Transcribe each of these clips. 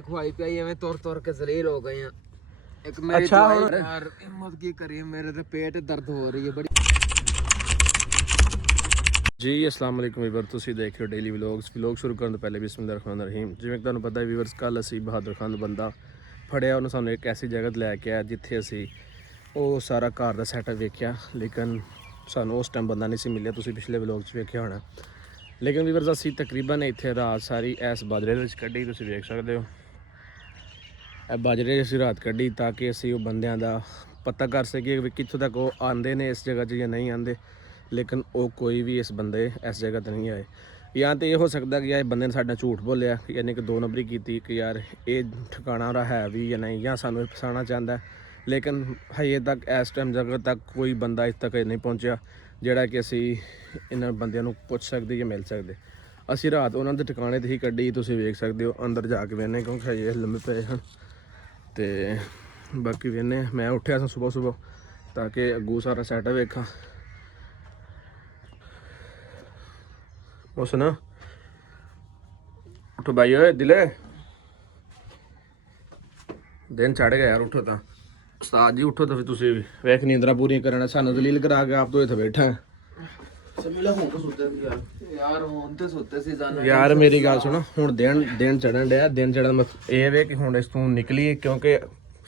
ਖਵਾਈ ਪਿਆਈ ਐਵੇਂ ਤੁਰ ਕੇ ਜ਼ਲੀਲ ਹੋ ਗਏ ਆ। ਇੱਕ ਮੇਰੀ ਯਾਰ ਹਿੰਮਤ ਕੀ ਕਰੀਏ, ਮੇਰੇ ਤੇ ਪੇਟ ਦਰਦ ਹੋ ਰਹੀ ਹੈ ਬੜੀ ਜੀ। अस्सलाम वालेकुम ਵੀਵਰ, ਤੁਸੀਂ ਦੇਖ ਰਹੇ ਹੋ ਡੇਲੀ ਵਲੌਗ ਸ਼ੁਰੂ ਕਰਨ ਤੋਂ ਪਹਿਲੇ ਬਿਸਮਿਲ੍ਲਾਹਿਰ ਰਹਿਮਾਨਿਰ ਰਹੀਮ। ਜਿਵੇਂ ਕਿ ਤੁਹਾਨੂੰ ਪਤਾ ਹੈ ਵੀਵਰਸ, ਕੱਲ ਅਸੀਂ ਬਹਾਦਰ ਖਾਨ ਦਾ ਬੰਦਾ ਫੜਿਆ, ਉਹਨੂੰ ਸਾਨੂੰ ਇੱਕ ਐਸੀ ਜਗ੍ਹਾ 'ਤੇ ਲੈ ਕੇ ਆਇਆ ਜਿੱਥੇ ਅਸੀਂ ਉਹ ਸਾਰਾ ਘਰ ਦਾ ਸੈਟਅਪ ਵੇਖਿਆ, ਲੇਕਿਨ ਸਾਨੂੰ ਉਸ ਟਾਈਮ ਬੰਦਾ ਨਹੀਂ ਸੀ ਮਿਲਿਆ। ਤੁਸੀਂ ਪਿਛਲੇ ਵਲੌਗ 'ਚ ਵੇਖਿਆ ਹੋਣਾ। ਲੇਕਿਨ ਵੀਵਰਸ, ਅਸੀਂ ਤਕਰੀਬਨ ਇੱਥੇ ਰਾਤ ਸਾਰੀ ਇਸ ਬਾਜਰੇ ਦੇ ਵਿੱਚ ਕੱਢੀ, ਤੁਸੀਂ ਵੇਖ ਸਕਦੇ ਹੋ। ਇਹ ਬਾਜਰੇ ਅਸੀਂ ਰਾਤ ਕੱਢੀ ਤਾਂ ਕਿ ਅਸੀਂ ਉਹ ਬੰਦਿਆਂ ਦਾ ਪਤਾ ਕਰ ਸਕੀਏ ਵੀ ਕਿੱਥੋਂ ਤੱਕ ਉਹ ਆਉਂਦੇ ਨੇ ਇਸ ਜਗ੍ਹਾ 'ਚ ਜਾਂ ਨਹੀਂ ਆਉਂਦੇ। ਲੇਕਿਨ ਉਹ ਕੋਈ ਵੀ ਇਸ ਬੰਦੇ ਇਸ ਜਗ੍ਹਾ 'ਤੇ ਨਹੀਂ ਆਏ। ਜਾਂ ਤਾਂ ਇਹ ਹੋ ਸਕਦਾ ਕਿ ਇਹ ਬੰਦੇ ਨੇ ਸਾਡੇ ਨਾਲ ਝੂਠ ਬੋਲਿਆ, ਯਾਨੀ ਕਿ 2 ਨੰਬਰੀ ਕੀਤੀ ਕਿ ਯਾਰ ਇਹ ਠਿਕਾਣਾ ਉਹਦਾ ਹੈ ਵੀ ਜਾਂ ਨਹੀਂ, ਜਾਂ ਸਾਨੂੰ ਫਸਾਉਣਾ ਚਾਹੁੰਦਾ। ਲੇਕਿਨ ਹਜੇ ਤੱਕ ਇਸ ਟਾਈਮ ਜਗ੍ਹਾ ਤੱਕ ਕੋਈ ਬੰਦਾ ਇੱਥੇ ਤੱਕ ਨਹੀਂ ਪਹੁੰਚਿਆ ਜਿਹੜਾ ਕਿ ਅਸੀਂ ਇਹਨਾਂ ਬੰਦਿਆਂ ਨੂੰ ਪੁੱਛ ਸਕਦੇ ਜਾਂ ਮਿਲ ਸਕਦੇ। ਅਸੀਂ ਰਾਤ ਉਹਨਾਂ ਦੇ ਠਿਕਾਣੇ 'ਤੇ ਹੀ ਕੱਢੀ, ਤੁਸੀਂ ਵੇਖ ਸਕਦੇ ਹੋ। ਅੰਦਰ ਜਾ ਕੇ ਵੇਖਦੇ ਕਿਉਂਕਿ ਹਜੇ ਲੰਮੇ ਪਏ ਹਨ। ਤੇ ਬਾਕੀ ਵੇਖਦੇ ਮੈਂ ਉੱਠਿਆ ਸਾਂ ਸੁਬਾਹ ਤਾਂ ਕਿ ਅੱਗੂ ਸਾਰਾ ਸੈਟਅਪ ਵੇਖਾਂ। ਉਸ ਨਾ ਉੱਠੋ ਭਾਈ, ਓਏ ਦਿਲੇ ਦਿਨ ਚੜ ਗਿਆ ਯਾਰ। ਉੱਠੋ ਤਾਂ ਉਸਤਾਦ ਜੀ, ਉੱਠੋ ਤਾਂ ਫਿਰ ਤੁਸੀਂ ਵੀ ਵੇਖ ਨੀਂਦਰਾਂ ਪੂਰੀਆਂ ਕਰਨਾ, ਸਾਨੂੰ ਦਲੀਲ ਕਰਾ ਕੇ ਆਪ ਤੋਂ ਇੱਥੇ ਬੈਠਾ। ਸਮੀਲਾ ਹੁਣ ਤਾਂ ਸੁੱਤੇ ਸੀ ਯਾਰ ਹੁਣ ਤੇ ਸੁੱਤੇ ਸੀ ਜਾਨ ਯਾਰ ਮੇਰੀ ਗੱਲ ਸੁਣੋ, ਹੁਣ ਦਿਨ ਚੜਨ ਡਿਆ। ਦਿਨ ਚੜਨ ਦਾ ਇਹ ਵੇ ਕਿ ਹੁਣ ਇਸ ਤੋਂ ਨਿਕਲੀਏ, ਕਿਉਂਕਿ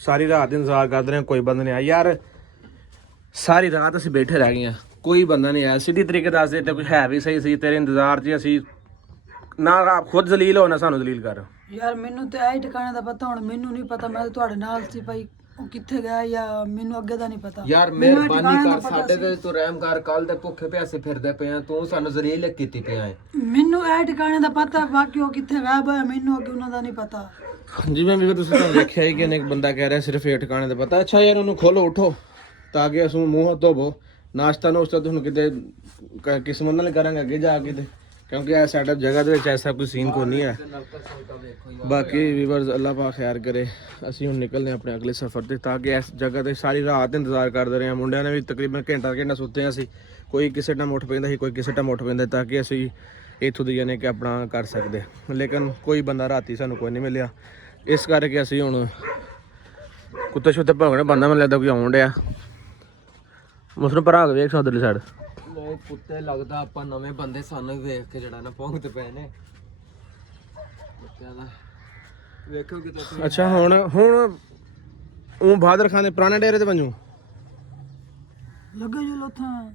ਸਾਰੀ ਰਾਤ ਇੰਤਜ਼ਾਰ ਕਰਦੇ ਰਹੇ, ਕੋਈ ਬੰਦਾ ਨਹੀਂ ਆਇਆ ਯਾਰ। ਸਾਰੀ ਰਾਤ ਅਸੀਂ ਬੈਠੇ ਰਹਿ ਗਏ, ਕੋਈ ਬੰਦਾ ਨਹੀਂ ਆਇਆ। ਸਿੱਧੀ ਤਰੀਕੇ ਦੱਸ ਦੇ ਤੇ ਕੁਝ ਹੈ ਵੀ ਸਹੀ ਸੀ, ਤੇਰੇ ਇੰਤਜ਼ਾਰ 'ਚ ਅਸੀਂ ਨਾ ਆਪ ਖੁਦ ਜ਼ਲੀਲ ਹੋ ਨਾ ਸਾਨੂੰ ਜ਼ਲੀਲ ਕਰ। ਯਾਰ ਮੈਨੂੰ ਤੇ ਆਈ ਠਿਕਾਣੇ ਦਾ ਪਤਾ, ਹੁਣ ਮੈਨੂੰ ਨਹੀਂ ਪਤਾ। ਮੈਂ ਤੁਹਾਡੇ ਨਾਲ ਸੀ ਭਾਈ, ਉਹ ਕਿੱਥੇ ਗਿਆ ਜਾਂ ਮੈਨੂੰ ਅੱਗੇ ਦਾ ਨਹੀਂ ਪਤਾ। ਯਾਰ ਮਿਹਰਬਾਨੀ ਕਰ ਸਾਡੇ ਤੇ ਤੂੰ ਰਹਿਮ ਕਰ, ਕੱਲ ਦੇ ਭੁੱਖੇ ਪਿਆਸੇ ਫਿਰਦੇ ਪਏ ਆ, ਤੂੰ ਸਾਨੂੰ ਜ਼ਲੀਲ ਕੀਤੀ ਪਿਆ ਹੈ। ਮੈਨੂੰ ਇਹ ਠਿਕਾਣੇ ਦਾ ਪਤਾ, ਬਾਕੀ ਉਹ ਕਿੱਥੇ ਗਾਇਬ ਹੋਇਆ ਮੈਨੂੰ ਅੱਗੇ ਉਹਨਾਂ ਦਾ ਨਹੀਂ ਪਤਾ। ਜਿਵੇਂ ਵੀ ਤੁਸੀਂ ਤੁਹਾਨੂੰ ਦੇਖਿਆ ਹੀ ਕਿ ਇੱਕ ਬੰਦਾ ਕਹਿ ਰਿਹਾ ਸਿਰਫ ਇਹ ਠਿਕਾਣੇ ਦਾ ਪਤਾ। ਅੱਛਾ ਯਾਰ, ਉਹਨੂੰ ਖੋਲੋ, ਉਠੋ ਤਾਂ ਕਿ ਅਸੀਂ ਮੂੰਹ ਹੱਥ ਧੋਵੋ। ਨਾਸ਼ਤਾ ਤੁਹਾਨੂੰ ਕਿਤੇ ਕਿਸਮਤ ਨਾਲ ਕਰਾਂਗੇ ਅੱਗੇ ਜਾ ਕੇ, ਤੇ ਕਿਉਂਕਿ ਇਹ ਸੈਟਅਪ ਜਗ੍ਹਾ ਦੇ ਵਿੱਚ ਐਸਾ ਕੋਈ ਸੀਨ ਕੋਈ ਨਹੀਂ ਹੈ। ਬਾਕੀ ਵੀਵਰਸ, ਅੱਲਾਹ ਪਾਕ ਖੈਰ ਕਰੇ। ਅਸੀਂ ਹੁਣ ਨਿਕਲਦੇ ਹਾਂ ਆਪਣੇ ਅਗਲੇ ਸਫ਼ਰ ਤੇ, ਤਾਂ ਕਿ ਇਸ ਜਗ੍ਹਾ ਤੇ ਸਾਰੀ ਰਾਤ ਇੰਤਜ਼ਾਰ ਕਰਦੇ ਰਹੇ ਹਾਂ। ਮੁੰਡਿਆਂ ਨੇ ਵੀ ਤਕਰੀਬਨ ਘੰਟਾ ਸੁੱਤੇ ਅਸੀਂ, ਕੋਈ ਕਿਸੇ ਟਾਈਮ ਉੱਠ ਪੈਂਦਾ ਸੀ, ਕੋਈ ਕਿਸੇ ਟਾਈਮ ਉੱਠ ਪੈਂਦਾ, ਤਾਂ ਕਿ ਅਸੀਂ ਇੱਥੋਂ ਦੀ ਯਾਨੀ ਕਿ ਆਪਣਾ ਕਰ ਸਕਦੇ। ਲੇਕਿਨ ਕੋਈ ਬੰਦਾ ਰਾਤੀ ਸਾਨੂੰ ਕੋਈ ਨਹੀਂ ਮਿਲਿਆ, ਇਸ ਕਰਕੇ ਅਸੀਂ ਹੁਣ ਕੁੱਤੇ ਸ਼ੁੱਤੇ ਭੌਂਕਣੇ ਬੰਦਾ ਮੈਨੂੰ ਲੱਗਦਾ ਕੋਈ ਆਉਣ ਡਿਆ। ਮੁਸਨੂੰ ਭਰਾ ਕੇ ਵੇਖ ਸਕਦੇ ਸਾਈਡ ਨਹੀਂ ਕੁੱਤੇ ਲੱਗਦਾ ਆਪਾਂ ਨਵੇਂ ਬੰਦੇ ਸਾਨੂੰ ਵੇਖ ਕੇ ਜਿਹੜਾ ਨਾ ਭੌਂਕਦੇ ਪਏ ਨੇ ਕੁੱਤਿਆਂ ਦਾ। ਵੇਖੋ ਕਿਤੇ ਅੱਛਾ ਹੁਣ ਉਹ ਬਹਾਦਰ ਖਾਨ ਦੇ ਪੁਰਾਣੇ ਡੇਰੇ ਤੇ ਵੰਜੂ ਲੱਗੇ ਜੋ ਲੋਥਾਂ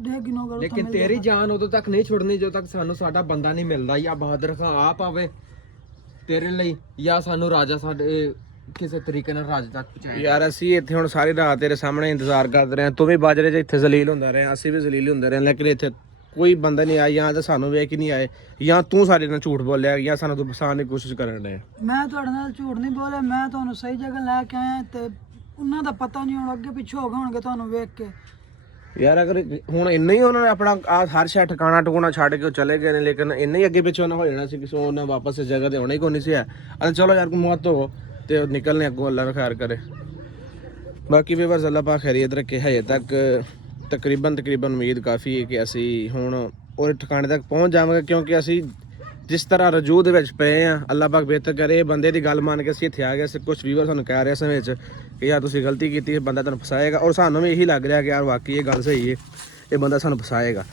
ਦੇਖ ਗਿਨੋ ਕਰੋ। ਲੇਕਿਨ ਤੇਰੀ ਜਾਨ ਉਦੋਂ ਤੱਕ ਨਹੀਂ ਛੁੱਟਣੀ ਜਦੋਂ ਤੱਕ ਸਾਨੂੰ ਸਾਡਾ ਬੰਦਾ ਨਹੀਂ ਮਿਲਦਾ, ਜਾਂ ਬਹਾਦਰ ਖਾਨ ਆਪ ਆਵੇ ਤੇਰੇ ਲਈ, ਜਾਂ ਸਾਨੂੰ ਰਾਜਾ ਸਾਡੇ ਕਿਸੇ ਤਰੀਕੇ ਨਾਲ ਰਾਜ ਤੱਕ ਪਹੁੰਚਾਏ। ਯਾਰ ਅਸੀਂ ਇੱਥੇ ਹੁਣ ਸਾਰੀ ਰਾਤ ਤੇਰੇ ਸਾਹਮਣੇ ਇੰਤਜ਼ਾਰ ਕਰਦੇ ਰਹੇ, ਤੂੰ ਵੀ ਬਾਜਰੇ 'ਚ ਇੱਥੇ ਜ਼ਲੀਲ ਹੁੰਦਾ ਰਿਹਾ, ਅਸੀਂ ਵੀ ਜ਼ਲੀਲ ਹੁੰਦੇ ਰਹੇ, ਲੇਕਿਨ ਇੱਥੇ ਕੋਈ ਬੰਦਾ ਨਹੀਂ ਆਇਆ। ਜਾਂ ਤਾਂ ਸਾਨੂੰ ਵੇਖ ਹੀ ਨਹੀਂ ਆਏ, ਜਾਂ ਤੂੰ ਸਾਡੇ ਨਾਲ ਝੂਠ ਬੋਲਿਆ, ਜਾਂ ਸਾਨੂੰ ਤੂੰ ਫਸਾਉਣ ਦੀ ਕੋਸ਼ਿਸ਼ ਕਰਨ ਡਿਆ। ਮੈਂ ਤੁਹਾਡੇ ਨਾਲ ਝੂਠ ਨਹੀਂ ਬੋਲਿਆ, ਮੈਂ ਤੁਹਾਨੂੰ ਸਹੀ ਜਗ੍ਹਾ ਲੈ ਕੇ ਆਇਆ ਤੇ ਉਹਨਾਂ ਦਾ ਪਤਾ ਨਹੀਂ ਹੁਣ ਅੱਗੇ ਪਿੱਛੇ ਹੋ ਗਏ ਹੋਣਗੇ ਤੁਹਾਨੂੰ ਵੇਖ ਕੇ। ਯਾਰ ਅਗਰ ਹੁਣ ਇੰਨਾ ਹੀ ਉਹਨਾਂ ਨੇ ਆਪਣਾ ਹਰ ਸ਼ਾ ਠਿਕਾਣਾ ਟੁਕਾਣਾ ਛੱਡ ਕੇ ਉਹ ਚਲੇ ਗਏ ਨੇ, ਲੇਕਿਨ ਇੰਨਾ ਹੀ ਅੱਗੇ ਪਿੱਛੇ ਉਹਨਾਂ ਹੋ ਜਾਣਾ ਸੀ ਕਿਸੇ ਉਹਨਾਂ ਵਾਪਸ ਇਸ ਜਗ੍ਹਾ ਤੇ ਆਉਣਾ ਹੀ ਕੋਈ ਨਹੀਂ ਸੀ ਹੈ। ਚਲੋ ਯਾਰ ਮੌਤ ਹੋ ਤੇ ਨਿਕਲਨੇ ਅੱਗੋਂ, ਅੱਲਾ ਖੈਰ ਕਰੇ। ਬਾਕੀ ਵੀ ਬਸ ਅੱਲਾ ਪਾਕ ਖੈਰੀਅਤ ਰੱਖੇ। ਹਜੇ ਤੱਕ ਤਕਰੀਬਨ ਉਮੀਦ ਕਾਫੀ ਹੈ ਕਿ ਅਸੀਂ ਹੁਣ ਉਹ ਠਿਕਾਣੇ ਤੱਕ ਪਹੁੰਚ ਜਾਵਾਂਗੇ, ਕਿਉਂਕਿ ਅਸੀਂ ਜਿਸ ਤਰ੍ਹਾਂ ਰਜੂ ਦੇ ਵਿੱਚ ਪਏ ਆ, ਅੱਲਾ ਪਾਕ ਬਿਹਤਰ ਕਰੇ। ਇਹ ਬੰਦੇ ਦੀ ਗੱਲ ਮੰਨ ਕੇ ਅਸੀਂ ਇੱਥੇ ਆ ਗਏ। ਕੁਛ ਵੀਵਰ ਸਾਨੂੰ ਕਹਿ ਰਹੇ ਸਮੇਂ ਵਿੱਚ ਕਿ ਯਾਰ ਤੁਸੀਂ ਗਲਤੀ ਕੀਤੀ, ਇਹ ਬੰਦਾ ਤੁਹਾਨੂੰ ਫਸਾਏਗਾ, ਔਰ ਸਾਨੂੰ ਵੀ ਇਹੀ ਲੱਗ ਰਿਹਾ ਕਿ ਯਾਰ ਵਾਕਈ ਇਹ ਗੱਲ ਸਹੀ ਹੈ, ਇਹ ਬੰਦਾ ਸਾਨੂੰ ਫਸਾਏਗਾ।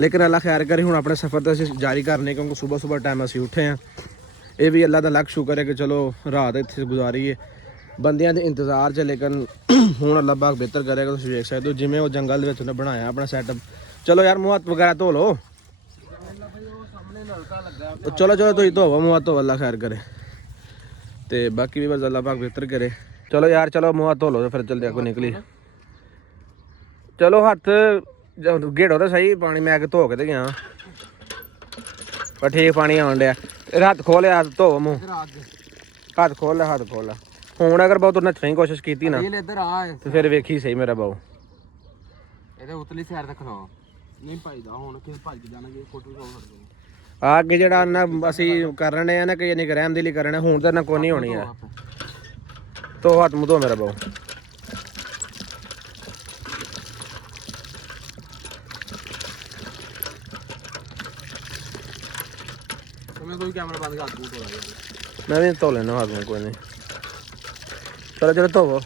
ਲੇਕਿਨ ਅੱਲਾ ਖੈਰ ਕਰੇ, ਹੁਣ ਆਪਣੇ ਸਫ਼ਰ ਤੇ ਅਸੀਂ ਜਾਰੀ ਕਰਨੇ, ਕਿਉਂਕਿ ਸੁਬਾਹ ਟਾਈਮ ਅਸੀਂ ਉੱਠੇ ਹਾਂ। ਇਹ ਵੀ ਅੱਲਾ ਦਾ ਲੱਖ ਸ਼ੁਕਰ ਹੈ ਕਿ ਚਲੋ ਰਾਤ ਇੱਥੇ ਗੁਜ਼ਾਰੀ ਹੈ ਬੰਦਿਆਂ ਦੇ ਇੰਤਜ਼ਾਰ 'ਚ। ਲੇਕਿਨ ਹੁਣ ਅੱਲਾ ਪਾਕ ਬਿਹਤਰ ਕਰੇਗਾ। ਤੁਸੀਂ ਵੇਖ ਸਕਦੇ ਹੋ ਜਿਵੇਂ ਉਹ ਜੰਗਲ ਦੇ ਵਿੱਚ ਉਹਨੇ ਬਣਾਇਆ ਆਪਣਾ ਸੈਟਅਪ। ਚਲੋ ਯਾਰ ਮੂੰਹ ਹੱਥ ਵਗੈਰਾ ਧੋ ਲਓ। ਚਲੋ ਤੁਸੀਂ ਧੋਵੋ ਮੂੰਹ ਹੱਥ ਧੋ, ਅੱਲਾ ਖੈਰ ਕਰੇ। ਤੇ ਬਾਕੀ ਵੀ ਬਸ ਅੱਲਾ ਪਾਕ ਬਿਹਤਰ ਕਰੇ। ਚਲੋ ਯਾਰ ਚਲੋ ਮੂੰਹ ਹੱਥ ਧੋ ਲਓ, ਫਿਰ ਜਲਦੀ ਅੱਗੋਂ ਨਿਕਲੀ। ਚਲੋ ਹੱਥ ਗੇੜੋ ਤਾਂ ਸਹੀ, ਪਾਣੀ ਮੈਂ ਧੋ ਕੇ ਤੇ ਗਿਆ ਪਰ ਠੀਕ ਪਾਣੀ ਆਉਣ ਡਿਆ। ਹੱਥ ਖੋਲਿਆ, ਹੱਥ ਧੋ ਮੂੰਹ, ਹੱਥ ਖੋਲ ਲੈ। ਹੁਣ ਅਗਰ ਬਹੁਤ ਨੱਚਣ ਦੀ ਕੋਸ਼ਿਸ਼ ਕੀਤੀ ਨਾ ਇੱਧਰ ਆ ਤੇ ਫਿਰ ਵੇਖੀ ਸਹੀ ਮੇਰਾ ਬਾਊ। ਇਹਦੇ ਉਤਲੀ ਸਾਈਡ ਤੇ ਖਲੋ ਨਹੀਂ ਭਾਈਦਾ, ਹੁਣ ਕਿ ਭੱਜ ਜਾਣਗੇ ਫੋਟੋ ਖੋਲ ਸਕਦੇ ਆ ਅੱਗੇ ਜਿਹੜਾ ਨਾ ਅਸੀਂ ਕਰ ਰਹੇ ਆ ਨਾ ਕਿ ਯਾਨੀ ਕਿ ਰਹਿਮ ਦਿਲੀ ਕਰਨਾ, ਹੁਣ ਤਾਂ ਨਾ ਕੋਈ ਨਹੀਂ ਹੋਣੀ ਹੈ। ਧੋ ਹੱਥ ਮੂੰਹ ਧੋ ਮੇਰਾ ਬਾਊ। मैं कोई कैमरा बंद कर दूँ थोड़ा यार। ਮੈਂ ਵੀ ਧੋ ਲੈਣਾ ਹੱਥ ਨੂੰ, ਕੋਈ ਨਹੀਂ। ਚਲੋ ਚਲੋ ਧੋਵੋ।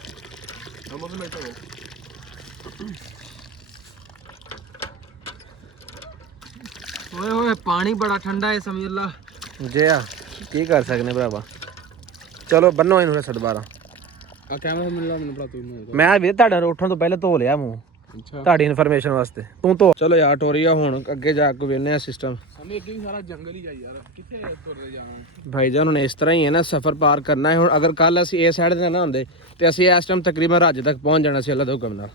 ਓਏ ਓਏ ਪਾਣੀ ਬੜਾ ਠੰਡਾ ਹੈ ਸਮਝ ਲਾ। ਜੇ ਆ ਕੀ ਕਰ ਸਕਦੇ ਭਰਾਵਾ। ਚਲੋ ਬੰਨੋ ਇਹਨੂੰ ਰਸਦ ਦੁਬਾਰਾ। ਆ ਕੈਮਰਾ ਮਿਲ ਲਾ ਮੈਨੂੰ ਭਰਾ ਤੂੰ। ਮੈਂ ਵੀ ਤੁਹਾਡਾ ਉੱਠਣ ਤੋਂ ਪਹਿਲਾਂ ਧੋ ਲਿਆ ਮੂੰਹ, ਅੱਛਾ ਤੁਹਾਡੀ ਇਨਫੋਰਮੇਸ਼ਨ ਵਾਸਤੇ। ਤੂੰ ਧੋ। ਚਲੋ ਯਾਰ ਟੋਰੀਆ, ਹੁਣ ਅੱਗੇ ਜਾ ਕੇ ਵੇਖਨੇ ਆ ਸਿਸਟਮ। ਹਮੇ ਅੱਗੇ ਵੀ ਸਾਰਾ ਜੰਗਲ ਹੀ ਆ ਯਾਰ, ਕਿੱਥੇ ਤੁਰਦੇ ਜਾਣਾ। ਭਾਈ ਜਾਨ ਹੁਣ ਇਸ ਤਰ੍ਹਾਂ ਹੀ ਹੈ ਨਾ, ਸਫ਼ਰ ਪਾਰ ਕਰਨਾ ਹੈ। ਹੁਣ ਅਗਰ ਕੱਲ ਅਸੀਂ ਇਸ ਸਾਈਡ ਤੇ ਨਾ ਹੁੰਦੇ ਤੇ ਅਸੀਂ ਇਸ ਟਾਈਮ ਤਕਰੀਬਨ ਰਾਜ ਤੱਕ ਪਹੁੰਚ ਜਾਣਾ ਸੀ ਅੱਲਾ ਦੇ ਹੁਕਮ ਨਾਲ।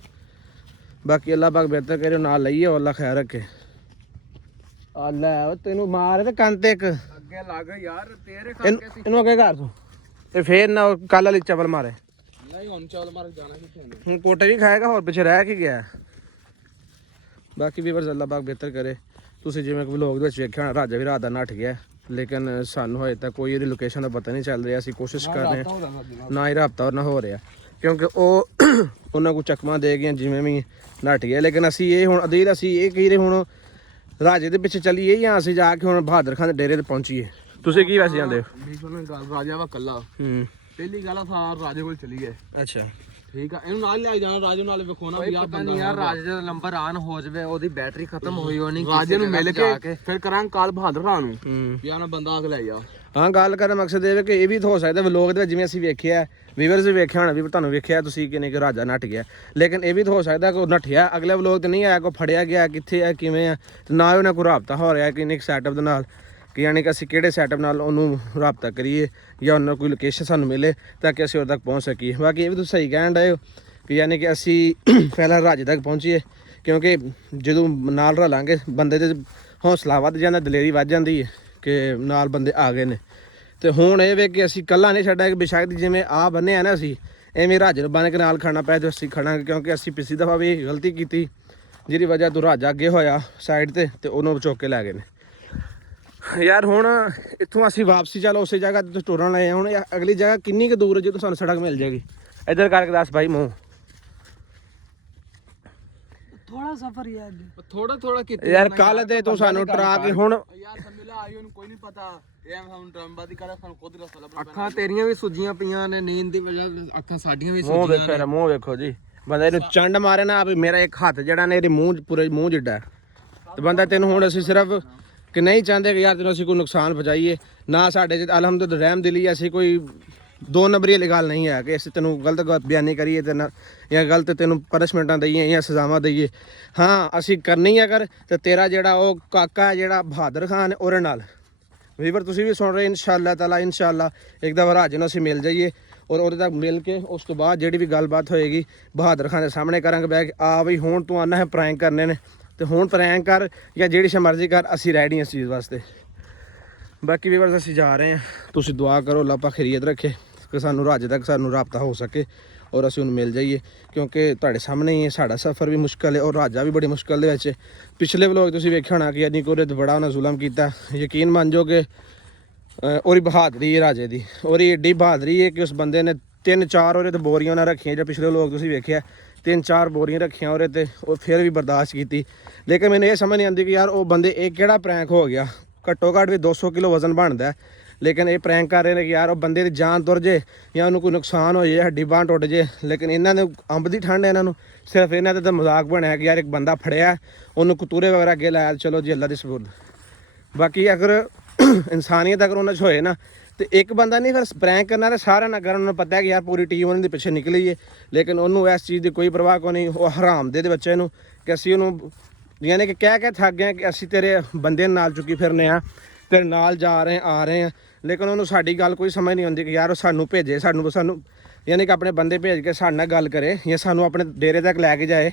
ਬਾਕੀ ਅੱਲਾ ਪਾਕ ਬਿਹਤਰ ਕਰੇ, ਨਾਲ ਲਈਏ, ਅੱਲਾ ਖੈਰ ਰੱਖੇ। ਆ ਲੈ ਤੈਨੂੰ ਮਾਰ ਤੇ ਕੰਨ ਤੇ ਇੱਕ ਅੱਗੇ ਲੱਗ ਯਾਰ ਤੇਰੇ ਇਹਨੂੰ ਅੱਗੇ ਕਰ ਤੂੰ, ਤੇ ਫੇਰ ਨਾ ਕੱਲ ਵਾਲੀ ਚਵਲ ਮਾਰੇ। ਨਹੀਂ ਹੁਣ ਚਾਲ ਮਾਰ ਜਾਣਾ ਕਿੱਥੇ ਨੇ। ਹੁਣ ਕੋਟੇ ਵੀ ਖਾਏਗਾ, ਹੋਰ ਪਿੱਛੇ ਰਹਿ ਕੇ ਗਿਆ। ਬਾਕੀ ਵੀਵਰਸ ਅੱਲਾ ਪਾਕ ਬਿਹਤਰ ਕਰੇ। ਤੁਸੀਂ ਜਿਵੇਂ ਕਿ ਵਲੋਗ ਦੇ ਵਿੱਚ ਵੇਖਿਆ ਹੋਣਾ, ਰਾਜਾ ਵੀ ਰਾਤ ਦਾ ਨੱਠ ਗਿਆ, ਲੇਕਿਨ ਸਾਨੂੰ ਹਜੇ ਤੱਕ ਕੋਈ ਇਹਦੀ ਲੋਕੇਸ਼ਨ ਦਾ ਪਤਾ ਨਹੀਂ ਚੱਲ ਰਿਹਾ। ਅਸੀਂ ਕੋਸ਼ਿਸ਼ ਕਰ ਰਹੇ ਹਾਂ, ਨਾ ਹੀ ਰਾਬਤਾ ਨਾ ਹੋ ਰਿਹਾ, ਕਿਉਂਕਿ ਉਹ ਉਹਨਾਂ ਕੋਲ ਚਕਮਾ ਦੇ ਗਏ ਜਿਵੇਂ ਵੀ ਨੱਠ ਗਿਆ। ਲੇਕਿਨ ਅਸੀਂ ਇਹ ਹੁਣ ਅਦੀਲ ਅਸੀਂ ਇਹ ਕਹੀ ਰਹੇ ਹੁਣ ਰਾਜੇ ਦੇ ਪਿੱਛੇ ਚੱਲੀਏ ਜਾਂ ਅਸੀਂ ਜਾ ਕੇ ਹੁਣ ਬਹਾਦਰ ਖਾਨ ਦੇ ਡੇਰੇ ਤੇ ਪਹੁੰਚੀਏ। ਤੁਸੀਂ ਕੀ ਵੈਸੇ ਜਾਂਦੇ ਹੋ? ਰਾਜਾ ਵਾ ਕੱਲਾ। ਪਹਿਲੀ ਗੱਲ ਆ ਸਾਰ ਰਾਜੇ ਕੋਲ ਚਲੀਏ। ਅੱਛਾ ਠੀਕ ਆ, ਇਹਨੂੰ ਨਾਲ ਲੈ ਜਾਣਾ, ਰਾਜੇ ਨਾਲ ਵਿਖਾਉਣਾ ਵੀ ਆ ਬੰਦਾ ਯਾਰ। ਰਾਜੇ ਦਾ ਨੰਬਰ ਆਨ ਹੋ ਜਵੇ, ਉਹਦੀ ਬੈਟਰੀ ਖਤਮ ਹੋਈ ਹੋਣੀ, ਰਾਜੇ ਨੂੰ ਮਿਲ ਕੇ ਫਿਰ ਕਰਾਂਗੇ ਕਾਲ ਬਹਾਦਰ ਖਾਨ ਨੂੰ ਵੀ ਆਹ ਬੰਦਾ ਆ ਕੇ ਲੈ ਜਾ। ਹਾਂ, ਗੱਲ ਕਰਨ ਦਾ ਮਕਸਦ ਇਹ ਹੈ ਕਿ ਇਹ ਵੀ ਹੋ ਸਕਦਾ ਵਲੋਗ ਦੇ ਵਿੱਚ ਜਿਵੇਂ ਅਸੀਂ ਵੇਖਿਆ, ਵੀਵਰਸ ਵੀ ਵੇਖਿਆ ਹੋਣਾ, ਵੀ ਤੁਹਾਨੂੰ ਵੇਖਿਆ ਤੁਸੀਂ ਕਿ ਰਾਜਾ ਨੱਠ ਗਿਆ, ਲੇਕਿਨ ਇਹ ਵੀ ਹੋ ਸਕਦਾ ਕਿ ਉਹ ਨੱਠਿਆ ਅਗਲੇ ਵਲੋਗ ਤੇ ਨਹੀਂ ਆਇਆ, ਕੋਈ ਫੜਿਆ ਗਿਆ ਕਿੱਥੇ ਆ ਕਿਵੇਂ ਆ, ਤੇ ਨਾ ਉਹਨਾਂ ਕੋਈ ਰਾਬਤਾ ਹੋ ਰਿਹਾ ਕਿ ਨਹੀਂ ਸੈਟਅਪ ਦੇ ਨਾਲ, ਕਿ ਯਾਨੀ ਕਿ ਅਸੀਂ ਕਿਹੜੇ ਸੈਟਅਪ ਨਾਲ ਉਹਨੂੰ ਰਾਬਤਾ ਕਰੀਏ ਜਾਂ ਉਹਨਾਂ ਕੋਈ ਲੋਕੇਸ਼ਨ ਸਾਨੂੰ ਮਿਲੇ ਤਾਂ ਕਿ ਅਸੀਂ ਉਦੋਂ ਤੱਕ ਪਹੁੰਚ ਸਕੀਏ। ਬਾਕੀ ਇਹ ਵੀ ਤੁਸੀਂ ਸਹੀ ਕਹਿਣ ਡਏ ਹੋ ਕਿ ਯਾਨੀ ਕਿ ਅਸੀਂ ਪਹਿਲਾਂ ਰਾਜੇ ਤੱਕ ਪਹੁੰਚੀਏ, ਕਿਉਂਕਿ ਜਦੋਂ ਨਾਲ ਰਲਾਂਗੇ ਬੰਦੇ ਦੇ ਹੌਸਲਾ ਵੱਧ ਜਾਂਦਾ, ਦਲੇਰੀ ਵੱਧ ਜਾਂਦੀ ਹੈ ਕਿ ਨਾਲ ਬੰਦੇ ਆ ਗਏ ਨੇ। ਤੇ ਹੁਣ ਇਹ ਵੇ ਕਿ ਅਸੀਂ ਇਕੱਲਾ ਨਹੀਂ ਛੱਡਾਂਗੇ, ਬੇਸ਼ੱਕ ਜਿਵੇਂ ਆ ਬੰਨੇ ਆ ਨਾ, ਅਸੀਂ ਐਵੇਂ ਰਾਜੇ ਨੂੰ ਬੰਨ ਕੇ ਨਾਲ ਖੜਨਾ ਪਏ ਤੇ ਅਸੀਂ ਖੜਾਂਗੇ, ਕਿਉਂਕਿ ਅਸੀਂ ਪਿਛਲੀ ਦਫਾ ਵੀ ਗਲਤੀ ਕੀਤੀ ਜਿਹਦੀ ਵਜ੍ਹਾ ਤੋਂ ਰਾਜਾ ਅੱਗੇ ਹੋਇਆ ਸਾਈਡ ਤੇ ਉਹਨੂੰ ਚੁੱਕ ਕੇ ਲੈ ਗਏ ਨੇ। ਯਾਰ ਹੁਣ ਇੱਥੋਂ ਅਸੀਂ ਵਾਪਸੀ ਚੱਲ ਉਸੇ ਜਗ੍ਹਾ ਤੇ ਟੁਰਨ ਲਏ। ਹੁਣ ਅਗਲੀ ਜਗ੍ਹਾ ਕਿੰਨੀ ਕੁ ਦੂਰ ਜਦੋਂ ਸਾਨੂੰ ਸੜਕ ਮਿਲ ਜਾਏਗੀ? ਇੱਧਰ ਕਰਕੇ ਦੱਸ ਭਾਈ ਮੂੰਹ। ਥੋੜਾ ਸਫ਼ਰ ਹੀ ਹੈ ਅੱਗੇ, ਥੋੜਾ ਥੋੜਾ ਕਿਤੇ ਯਾਰ ਕੱਲ ਤੇ ਤੂੰ ਸਾਨੂੰ ਟਰਾ ਕੇ ਹੁਣ ਯਾਰ ਸਮਝਲਾ ਆਈ ਉਹਨੂੰ ਕੋਈ ਨਹੀਂ ਪਤਾ, ਇਹ ਸਾਨੂੰ ਡਰਮਬਾਦੀ ਕਰਾ, ਸਾਨੂੰ ਖੁਦ ਰਸਤਾ ਲੱਭਣਾ। ਅੱਖਾਂ ਤੇਰੀਆਂ ਵੀ ਸੁੱਜੀਆਂ ਪਈਆਂ ਨੇ ਨੀਂਦ ਦੀ ਵਜ੍ਹਾ, ਅੱਖਾਂ ਸਾਡੀਆਂ ਵੀ ਮੂੰਹ ਸੁੱਜੀਆਂ ਵੇਖੋ, ਮੂੰਹ ਵੇਖੋ ਜੀ। ਬੰਦੇ ਨੂੰ ਚੰਡ ਮਾਰੇ ਨਾ, ਮੇਰਾ ਇੱਕ ਹੱਥ ਜਿਹੜਾ ਨੇ ਇਹਦੇ ਮੂੰਹ ਪੂਰੇ ਮੂੰਹ ਜਿੱਡਾ ਤੇ ਬੰਦਾ ਤੈਨੂੰ ਹੁਣ ਅਸੀਂ ਸਿਰਫ ਕਿ ਨਹੀਂ ਚਾਹੁੰਦੇ ਕਿ ਯਾਰ ਤੈਨੂੰ ਅਸੀਂ ਕੋਈ ਨੁਕਸਾਨ ਪਹੁੰਚਾਈਏ, ਨਾ ਸਾਡੇ ਚ ਅਲਹਮਦੁਲਿਲਾ ਰਹਿਮਦਿਲੀ, ਅਸੀਂ ਕੋਈ ਦੋ ਨੰਬਰੀ ਵਾਲੀ ਗੱਲ ਨਹੀਂ ਹੈ ਕਿ ਅਸੀਂ ਤੈਨੂੰ ਗਲਤ ਬਿਆਨੀ ਕਰੀਏ ਤੇ ਜਾਂ ਗਲਤ ਤੈਨੂੰ ਪਨਿਸ਼ਮੈਂਟਾਂ ਦਈਏ ਜਾਂ ਸਜ਼ਾਵਾਂ ਦਈਏ। ਹਾਂ ਅਸੀਂ ਕਰਨੀ ਹੈ ਅਗਰ ਤੇ ਤੇਰਾ ਜਿਹੜਾ ਉਹ ਕਾਕਾ ਜਿਹੜਾ ਬਹਾਦਰ ਖਾਨ ਉਹਦੇ ਨਾਲ ਵੀਵਰ ਤੁਸੀਂ ਵੀ ਸੁਣ ਰਹੇ, ਇਨਸ਼ਾਅੱਲਾ ਤਾਲਾ ਇਨਸ਼ਾਅੱਲਾ ਇੱਕ ਦਫਾ ਰਾਜੇ ਨੂੰ ਅਸੀਂ ਮਿਲ ਜਾਈਏ ਔਰ ਉਹਦੇ ਤੱਕ ਮਿਲ ਕੇ ਉਸ ਤੋਂ ਬਾਅਦ ਜਿਹੜੀ ਵੀ ਗੱਲਬਾਤ ਹੋਏਗੀ ਬਹਾਦਰ ਖਾਨ ਦੇ ਸਾਹਮਣੇ ਕਰਾਂਗੇ ਬਹਿ ਕੇ। ਆ ਵੀ ਹੁਣ ਤੂੰ ਆਨਾ ਹੈ ਪ੍ਰੈਂਕ ਕਰਨੇ ਨੇ ਤੇ ਹੁਣ ਪ੍ਰੈਂਕ ਕਰ ਜਾਂ ਜਿਹੜੀ ਸ਼ੇ ਮਰਜ਼ੀ ਕਰ, ਅਸੀਂ ਰੈਡੀ ਹਾਂ ਇਸ ਚੀਜ਼ ਵਾਸਤੇ। ਬਾਕੀ ਵੀਵਰਸ ਅਸੀਂ ਜਾ ਰਹੇ ਹਾਂ, ਤੁਸੀਂ ਦੁਆ ਕਰੋ ਅੱਲਾਹ ਪਾਕ ਖੈਰੀਅਤ ਰੱਖੇ ਕਿ ਸਾਨੂੰ ਰਾਜੇ ਤੱਕ ਸਾਨੂੰ ਰਾਬਤਾ ਹੋ ਸਕੇ ਔਰ ਅਸੀਂ ਉਹਨੂੰ ਮਿਲ ਜਾਈਏ, ਕਿਉਂਕਿ ਤੁਹਾਡੇ ਸਾਹਮਣੇ ਹੀ ਸਾਡਾ ਸਫ਼ਰ ਵੀ ਮੁਸ਼ਕਲ ਹੈ ਔਰ ਰਾਜਾ ਵੀ ਬੜੀ ਮੁਸ਼ਕਲ ਦੇ ਵਿੱਚ। ਪਿਛਲੇ ਵਲੋਗ ਤੁਸੀਂ ਵੇਖਿਆ ਹੋਣਾ ਕਿ ਯਾਨੀ ਕਿ ਉਹਦੇ ਤੇ ਬੜਾ ਉਹਨਾਂ ਜ਼ੁਲਮ ਕੀਤਾ। ਯਕੀਨ ਮੰਨ ਜੋ ਕਿ ਉਹਦੀ ਬਹਾਦਰੀ ਹੈ ਰਾਜੇ ਦੀ, ਉਹਦੀ ਏਡੀ ਬਹਾਦਰੀ ਹੈ ਕਿ ਉਸ ਬੰਦੇ ਨੇ 3-4 ਉਹਦੇ ਤੇ ਬੋਰੀਆਂ ਉਹਨਾਂ ਰੱਖੀਆਂ। ਜਾਂ ਪਿਛਲੇ ਵਲੋਗ ਤੁਸੀਂ ਵੇਖਿਆ 3-4 ਬੋਰੀਆਂ ਰੱਖੀਆਂ ਉਹਦੇ ਤੇ, ਉਹ ਫਿਰ ਵੀ ਬਰਦਾਸ਼ਤ ਕੀਤੀ। ਲੇਕਿਨ ਮੈਨੂੰ ਇਹ ਸਮਝ ਨਹੀਂ ਆਉਂਦੀ ਕਿ ਯਾਰ ਉਹ ਬੰਦੇ ਇਹ ਕਿਹੜਾ ਪ੍ਰੈਂਕ ਹੋ ਗਿਆ। ਘੱਟੋ ਘੱਟ ਵੀ 200 ਕਿਲੋ ਵਜ਼ਨ ਬਣਦਾ, ਲੇਕਿਨ ਇਹ ਪ੍ਰੈਂਕ ਕਰ ਰਹੇ ਨੇ ਕਿ ਯਾਰ ਉਹ ਬੰਦੇ ਦੀ ਜਾਨ ਤੁਰ ਜੇ ਜਾਂ ਉਹਨੂੰ ਕੋਈ ਨੁਕਸਾਨ ਹੋ ਜੇ, ਹੱਡੀ ਬਾਂਹ ਟੁੱਟ ਜੇ। ਲੇਕਿਨ ਇਹਨਾਂ ਨੇ ਅੰਬ ਦੀ ਠੰਡ ਇਹਨਾਂ ਨੂੰ ਸਿਰਫ ਇਹਨਾਂ ਦਾ ਤਾਂ ਮਜ਼ਾਕ ਬਣਿਆ ਕਿ ਯਾਰ ਇੱਕ ਬੰਦਾ ਫੜਿਆ ਉਹਨੂੰ ਕਤੂਰੇ ਵਗੈਰਾ ਅੱਗੇ ਲਾਇਆ, ਚਲੋ ਜੀ ਅੱਲਾ ਦੀ ਸਪੁਰਦ। ਬਾਕੀ ਅਗਰ ਇਨਸਾਨੀਅਤ ਅਗਰ ਉਹਨਾਂ 'ਚ ਹੋਏ ਨਾ ਤੇ ਇੱਕ ਬੰਦਾ ਨਹੀਂ, ਫਿਰ ਪ੍ਰੈਂਕ ਕਰਨਾ ਤਾਂ ਸਾਰਿਆਂ ਨਾਲ ਕਰਨ। ਉਹਨੂੰ ਪਤਾ ਹੈ ਕਿ ਯਾਰ ਪੂਰੀ ਟੀਮ ਉਹਨਾਂ ਦੇ ਪਿੱਛੇ ਨਿਕਲੀ ਹੈ, ਲੇਕਿਨ ਉਹਨੂੰ ਇਸ ਚੀਜ਼ ਦੀ ਕੋਈ ਪਰਵਾਹ ਕੋਈ ਨਹੀਂ। ਉਹ ਹਰਾਮ ਦੇ ਬੱਚੇ ਨੂੰ ਕਿ ਅਸੀਂ ਉਹਨੂੰ ਯਾਨੀ ਕਿ ਕਹਿ ਥੱਕ ਗਏ ਕਿ ਅਸੀਂ ਤੇਰੇ ਬੰਦੇ ਨਾਲ ਚੁੱਕੀ ਫਿਰਨੇ ਆ, ਤੇਰੇ ਨਾਲ ਜਾ ਰਹੇ ਆ ਰਹੇ ਆ, ਲੇਕਿਨ ਉਹਨੂੰ ਸਾਡੀ ਗੱਲ ਕੋਈ ਸਮਝ ਨਹੀਂ ਆਉਂਦੀ ਕਿ ਯਾਰ ਉਹ ਸਾਨੂੰ ਭੇਜੇ, ਸਾਨੂੰ ਯਾਨੀ ਕਿ ਆਪਣੇ ਬੰਦੇ ਭੇਜ ਕੇ ਸਾਡੇ ਨਾਲ ਗੱਲ ਕਰੇ ਜਾਂ ਸਾਨੂੰ ਆਪਣੇ ਡੇਰੇ ਤੱਕ ਲੈ ਕੇ ਜਾਏ,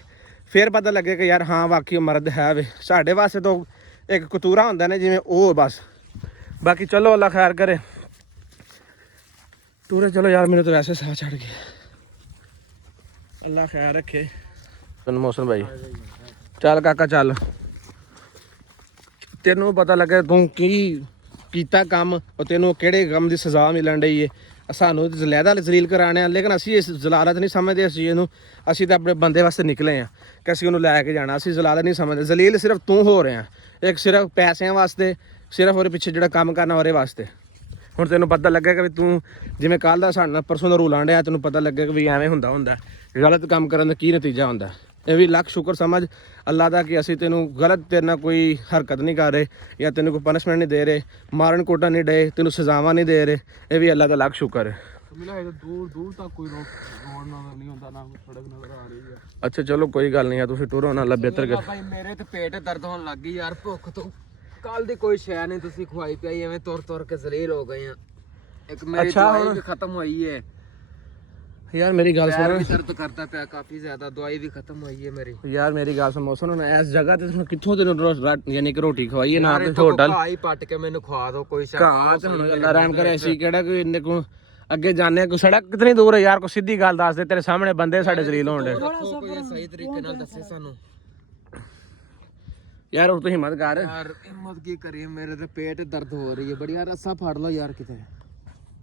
ਫਿਰ ਪਤਾ ਲੱਗੇ ਕਿ ਯਾਰ ਹਾਂ ਵਾਕਈ ਉਹ ਮਰਦ ਹੈ ਵੇ। ਸਾਡੇ ਵਾਸਤੇ ਤਾਂ ਇੱਕ ਕਤੂਰਾ ਹੁੰਦਾ ਨੇ ਜਿਵੇਂ ਉਹ ਬਸ। ਬਾਕੀ ਚਲੋ ਅੱਲਾ ਖੈਰ ਕਰੇ ਟੂਰੇ। ਚਲੋ ਯਾਰ ਮੈਨੂੰ ਤਾਂ ਵੈਸੇ ਸਾਹ ਚੜ ਗਿਆ, ਅੱਲਾ ਖੈਰ ਰੱਖੇ। ਤੈਨੂੰ ਮੌਸਮ ਭਾਈ ਚੱਲ ਕਾਕਾ ਚੱਲ, ਤੈਨੂੰ ਪਤਾ ਲੱਗੇ ਤੂੰ ਕੀ ਕੀਤਾ ਕੰਮ, ਉਹ ਤੈਨੂੰ ਕਿਹੜੇ ਕੰਮ ਦੀ ਸਜ਼ਾ ਮਿਲਣ ਡਈ ਏ। ਸਾਨੂੰ ਜ਼ਲੈਦਾ ਜ਼ਲੀਲ ਕਰਾਣੇ ਆ, ਲੇਕਿਨ ਅਸੀਂ ਇਸ ਜ਼ਲਾਲਤ ਨਹੀਂ ਸਮਝਦੇ ਇਸ ਚੀਜ਼ ਨੂੰ। ਅਸੀਂ ਤਾਂ ਆਪਣੇ ਬੰਦੇ ਵਾਸਤੇ ਨਿਕਲੇ ਆ ਕਿ ਅਸੀਂ ਉਹਨੂੰ ਲੈ ਕੇ ਜਾਣਾ, ਅਸੀਂ ਜ਼ਲਾਲਤ ਨਹੀਂ ਸਮਝਦੇ। ਜ਼ਲੀਲ ਸਿਰਫ ਤੂੰ ਹੋ ਰਿਹਾ, ਇੱਕ ਸਿਰਫ ਪੈਸਿਆਂ ਵਾਸਤੇ, ਸਿਰਫ ਉਹਦੇ ਪਿੱਛੇ ਜਿਹੜਾ ਕੰਮ ਕਰਨਾ ਉਹਦੇ ਵਾਸਤੇ। ਹੁਣ ਤੈਨੂੰ ਪਤਾ ਲੱਗੇਗਾ ਵੀ ਤੂੰ ਜਿਵੇਂ ਕੱਲ ਦਾ ਸਾਡੇ ਨਾਲ ਪਰਸੋਂ ਦਾ ਰੂਲ ਆਂਡਿਆ, ਤੈਨੂੰ ਪਤਾ ਲੱਗੇਗਾ ਵੀ ਐਵੇਂ ਹੁੰਦਾ ਗਲਤ ਕੰਮ ਕਰਨ ਦਾ ਕੀ ਨਤੀਜਾ ਹੁੰਦਾ। ਇਹ ਵੀ ਲੱਖ ਸ਼ੁਕਰ ਸਮਝ ਅੱਲਾ ਦਾ ਕਿ ਅਸੀਂ ਤੈਨੂੰ ਗਲਤ ਤੇਰੇ ਨਾਲ ਕੋਈ ਹਰਕਤ ਨਹੀਂ ਕਰ ਰਹੇ ਜਾਂ ਤੈਨੂੰ ਕੋਈ ਪਨਿਸ਼ਮੈਂਟ ਨਹੀਂ ਦੇ ਰਹੇ, ਮਾਰਨ ਕੋਟਾ ਨਹੀਂ ਡੇ, ਤੈਨੂੰ ਸਜ਼ਾਵਾਂ ਨਹੀਂ ਦੇ ਰਹੇ। ਇਹ ਵੀ ਅੱਲਾ ਦਾ ਲੱਖ ਸ਼ੁਕਰ ਹੈ। ਦੂਰ ਤੱਕ ਕੋਈ ਰੋਡ ਨਜ਼ਰ ਨਹੀਂ ਹੁੰਦਾ, ਨਾ ਸੜਕ ਨਜ਼ਰ ਆ ਰਹੀ ਹੈ। ਅੱਛਾ ਚਲੋ ਕੋਈ ਗੱਲ ਨਹੀਂ, ਤੁਸੀਂ ਟੁਰੋ ਨਾ, ਅੱਲਾ ਬਿਹਤਰ ਕਰ। ਭਾਈ ਮੇਰੇ ਤੇ ਪੇਟ ਦਰਦ ਹੋਣ ਲੱਗ ਗਈ ਯਾਰ, ਭੁੱਖ ਤੋਂ ਕੱਲ ਦੀ ਕੋਈ ਸ਼ੈ ਨਹੀਂ ਤੁਸੀਂ ਖਵਾਈ ਪਿਆਈ, ਐਵੇਂ ਤੁਰ ਕੇ ਜ਼ਲੀਲ ਹੋ ਗਏ ਆ। ਇੱਕ ਮੇਰੀ ਦਵਾਈ ਵੀ ਖਤਮ ਹੋਈ ਹੈ ਯਾਰ, ਮੇਰੀ ਗੱਲ ਸੁਣ। ਵੀ ਦਰਦ ਕਰਦਾ ਪਿਆ ਕਾਫੀ ਜ਼ਿਆਦਾ, ਦਵਾਈ ਵੀ ਖਤਮ ਹੋਈ ਹੈ ਮੇਰੀ। ਯਾਰ ਮੇਰੀ ਗੱਲ ਸੁਣ ਮੌਸਮ, ਹੁਣ ਇਸ ਜਗ੍ਹਾ ਤੇ ਕਿੱਥੋਂ ਤੈਨੂੰ ਯਾਨੀ ਕਿ ਰੋਟੀ ਖਵਾਈਏ ਨਾ ਤੇ ਹੋਟਲ ਘਾਹ ਹੀ ਪੱਟ ਕੇ ਮੈਨੂੰ ਖਵਾ ਦਿਓ ਕੋਈ ਸ਼ੈ। ਘਾਹ ਤੇ ਹੁਣ ਅੱਲਾ ਰਹਿਮ ਕਰੇ, ਅਸੀਂ ਕਿਹੜਾ ਕੋਈ ਇੰਨੇ ਕੋ ਅੱਗੇ ਜਾਣੇ ਕੋਈ ਸੜਕ ਕਿਤਨੀ ਦੂਰ ਹੈ ਯਾਰ, ਕੋਈ ਸਿੱਧੀ ਗੱਲ ਦੱਸ ਦੇ, ਤੇਰੇ ਸਾਹਮਣੇ ਬੰਦੇ ਸਾਡੇ ਜ਼ਲੀਲ ਹੋਣ ਡੇ। ਕੋਈ ਸਹੀ ਤਰੀਕੇ ਨਾਲ ਦੱਸੇ ਸਾਨੂੰ ਯਾਰ। ਹੁਣ ਤੂੰ ਹਿੰਮਤ ਕਰ ਯਾਰ, ਹਿੰਮਤ ਕੀ ਕਰੀਏ, ਮੇਰੇ ਤੇ ਪੇਟ ਦਰਦ ਹੋ ਰਹੀ ਹੈ ਬੜੀ ਯਾਰ। ਰੱਸਾ ਫੜ ਲਓ ਯਾਰ ਕਿਤੇ।